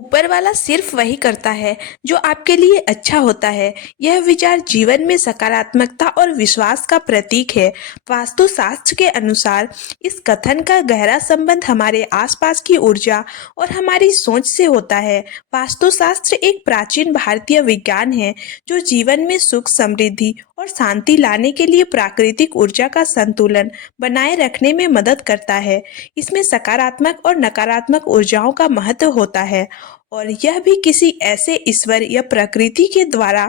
ऊपर वाला सिर्फ वही करता है जो आपके लिए अच्छा होता है। यह विचार जीवन में सकारात्मकता और विश्वास का प्रतीक है। वास्तुशास्त्र के अनुसार इस कथन का गहरा संबंध हमारे आसपास की ऊर्जा और हमारी सोच से होता है। वास्तुशास्त्र एक प्राचीन भारतीय विज्ञान है जो जीवन में सुख, समृद्धि और शांति लाने के लिए प्राकृतिक ऊर्जा का संतुलन बनाए रखने में मदद करता है। इसमें सकारात्मक और नकारात्मक ऊर्जाओं का महत्व होता है और यह भी किसी ऐसे ईश्वर या प्रकृति के द्वारा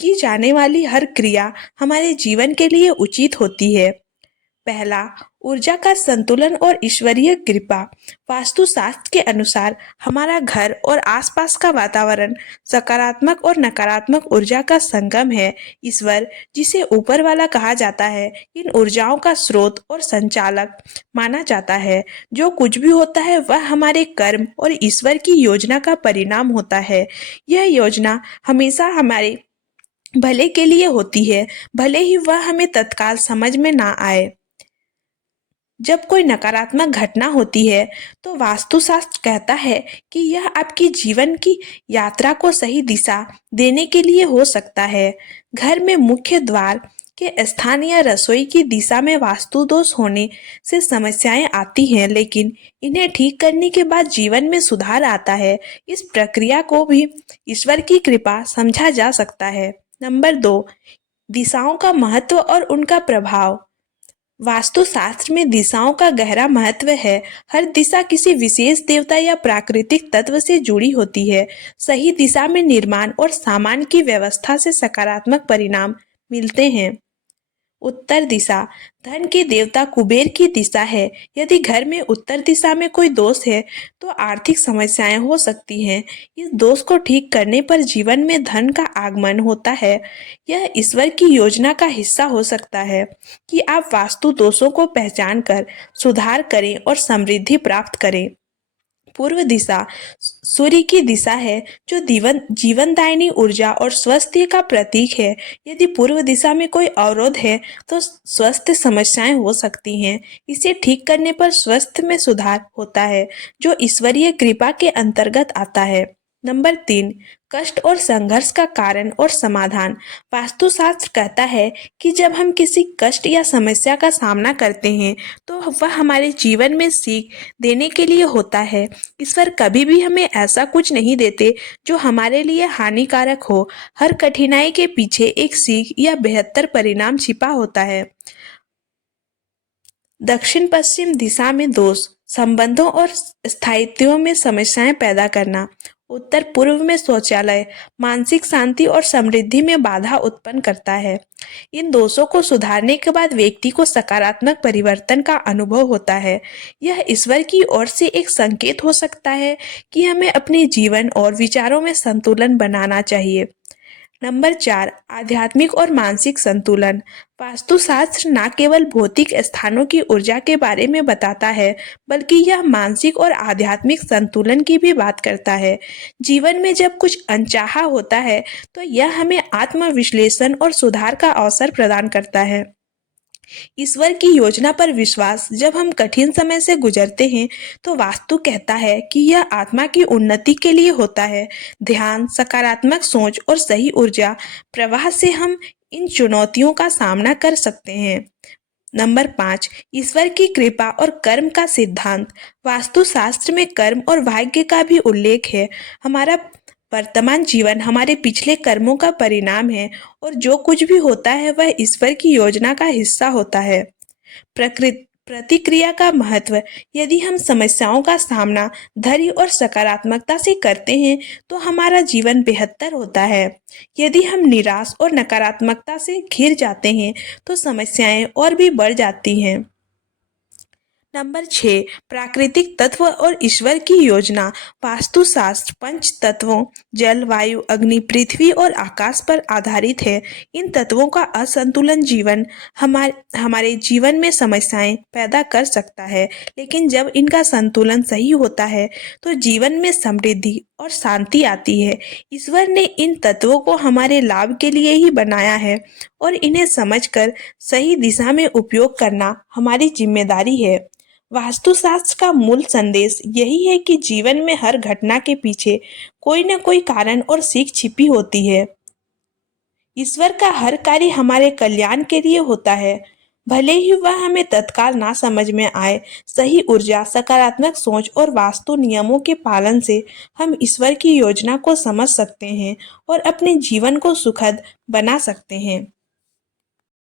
की जाने वाली हर क्रिया हमारे जीवन के लिए उचित होती है। पहला, ऊर्जा का संतुलन और ईश्वरीय कृपा। वास्तुशास्त्र के अनुसार हमारा घर और आसपास का वातावरण सकारात्मक और नकारात्मक ऊर्जा का संगम है। ईश्वर, जिसे ऊपर वाला कहा जाता है, इन ऊर्जाओं का स्रोत और संचालक माना जाता है। जो कुछ भी होता है वह हमारे कर्म और ईश्वर की योजना का परिणाम होता है। यह योजना हमेशा हमारे भले के लिए होती है, भले ही वह हमें तत्काल समझ में ना आए। जब कोई नकारात्मक घटना होती है तो वास्तुशास्त्र कहता है कि यह आपकी जीवन की यात्रा को सही दिशा देने के लिए हो सकता है। घर में मुख्य द्वार के स्थान या रसोई की दिशा में वास्तु दोष होने से समस्याएं आती हैं, लेकिन इन्हें ठीक करने के बाद जीवन में सुधार आता है। इस प्रक्रिया को भी ईश्वर की कृपा समझा जा सकता है। नंबर 2, दिशाओं का महत्व और उनका प्रभाव। वास्तुशास्त्र में दिशाओं का गहरा महत्व है। हर दिशा किसी विशेष देवता या प्राकृतिक तत्व से जुड़ी होती है। सही दिशा में निर्माण और सामान की व्यवस्था से सकारात्मक परिणाम मिलते हैं। उत्तर दिशा धन के देवता कुबेर की दिशा है। यदि घर में उत्तर दिशा में कोई दोष है तो आर्थिक समस्याएं हो सकती हैं। इस दोष को ठीक करने पर जीवन में धन का आगमन होता है। यह ईश्वर की योजना का हिस्सा हो सकता है कि आप वास्तु दोषों को पहचान कर सुधार करें और समृद्धि प्राप्त करें। पूर्व दिशा सूर्य की दिशा है जो जीवनदायिनी ऊर्जा और स्वास्थ्य का प्रतीक है। यदि पूर्व दिशा में कोई अवरोध है तो स्वास्थ्य समस्याएं हो सकती हैं। इसे ठीक करने पर स्वास्थ्य में सुधार होता है जो ईश्वरीय कृपा के अंतर्गत आता है। नंबर 3, कष्ट और संघर्ष का कारण और समाधान। वास्तुशास्त्र कहता है कि जब हम किसी कष्ट या समस्या का सामना करते हैं तो वह हमारे जीवन में सीख देने के लिए होता है। ईश्वर कभी भी हमें ऐसा कुछ नहीं देते जो हमारे लिए हानिकारक हो। हर कठिनाई के पीछे एक सीख या बेहतर परिणाम छिपा होता है। दक्षिण पश्चिम दिशा में दोष, संबंधों और स्थायित्व में समस्याएं पैदा करना। उत्तर पूर्व में शौचालय मानसिक शांति और समृद्धि में बाधा उत्पन्न करता है। इन दोषों को सुधारने के बाद व्यक्ति को सकारात्मक परिवर्तन का अनुभव होता है। यह ईश्वर की ओर से एक संकेत हो सकता है कि हमें अपने जीवन और विचारों में संतुलन बनाना चाहिए। नंबर 4, आध्यात्मिक और मानसिक संतुलन। वास्तुशास्त्र न केवल भौतिक स्थानों की ऊर्जा के बारे में बताता है, बल्कि यह मानसिक और आध्यात्मिक संतुलन की भी बात करता है। जीवन में जब कुछ अनचाहा होता है तो यह हमें आत्मविश्लेषण और सुधार का अवसर प्रदान करता है। ईश्वर की योजना पर विश्वास। जब हम कठिन समय से गुजरते हैं तो वास्तु कहता है कि यह आत्मा की उन्नति के लिए होता है। ध्यान, सकारात्मक सोच और सही ऊर्जा प्रवाह से हम इन चुनौतियों का सामना कर सकते हैं। नंबर 5, ईश्वर की कृपा और कर्म का सिद्धांत। वास्तुशास्त्र में कर्म और भाग्य का भी उल्लेख है। हमारा वर्तमान जीवन हमारे पिछले कर्मों का परिणाम है और जो कुछ भी होता है वह ईश्वर की योजना का हिस्सा होता है। प्रतिक्रिया का महत्व। यदि हम समस्याओं का सामना धैर्य और सकारात्मकता से करते हैं तो हमारा जीवन बेहतर होता है। यदि हम निराश और नकारात्मकता से घिर जाते हैं तो समस्याएं और भी बढ़ जाती हैं। नंबर 6, प्राकृतिक तत्व और ईश्वर की योजना। वास्तुशास्त्र पंच तत्वों जल, वायु, अग्नि, पृथ्वी और आकाश पर आधारित है। इन तत्वों का असंतुलन जीवन हमारे जीवन में समस्याएं पैदा कर सकता है, लेकिन जब इनका संतुलन सही होता है तो जीवन में समृद्धि और शांति आती है। ईश्वर ने इन तत्वों को हमारे लाभ के लिए ही बनाया है और इन्हें समझकर सही दिशा में उपयोग करना हमारी जिम्मेदारी है। वास्तुशास्त्र का मूल संदेश यही है कि जीवन में हर घटना के पीछे कोई न कोई कारण और सीख छिपी होती है। ईश्वर का हर कार्य हमारे कल्याण के लिए होता है। भले ही वह हमें तत्काल ना समझ में आए, सही ऊर्जा, सकारात्मक सोच और वास्तु नियमों के पालन से हम ईश्वर की योजना को समझ सकते हैं और अपने जीवन को सुखद बना सकते हैं।